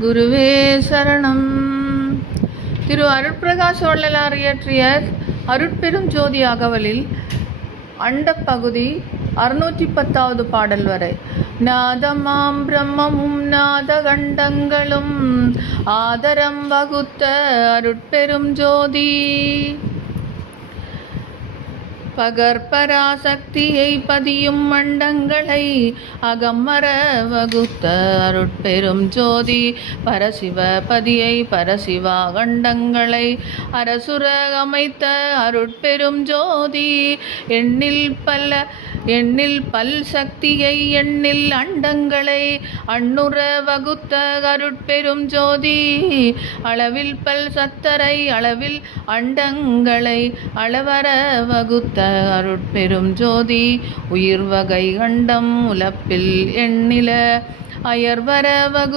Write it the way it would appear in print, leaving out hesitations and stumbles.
குருவே சரணம். திரு அருட்பிரகாஷ் வள்ளலார் இயற்றிய அருட்பெரும் ஜோதி அகவலில் அண்டப்பகுதி 610வது பாடல் வரை. நாதமாம் பிரம்மமும் நாத கண்டங்களும் ஆதரம் வகுத்த அருட்பெரும் ஜோதி. பகற்பராசக்தியை பதியும் மண்டங்களை அகம்மர வகுத்த அருட்பெரும் ஜோதி. பரசிவ பதியை பரசிவா கண்டங்களை அரசுர அமைத்த அருட்பெரும் ஜோதி. எண்ணில் பல் சக்தியை எண்ணில் அண்டங்களை அண்ணுற வகுத்த அருட்பெரும் ஜோதி. அளவில் பல் சத்தரை அளவில் அண்டங்களை அளவர வகுத்த அருட்பெரும் ஜோதி. உயிர் வகை கண்டம் உலப்பில் எண்ணில அயர்வர வகு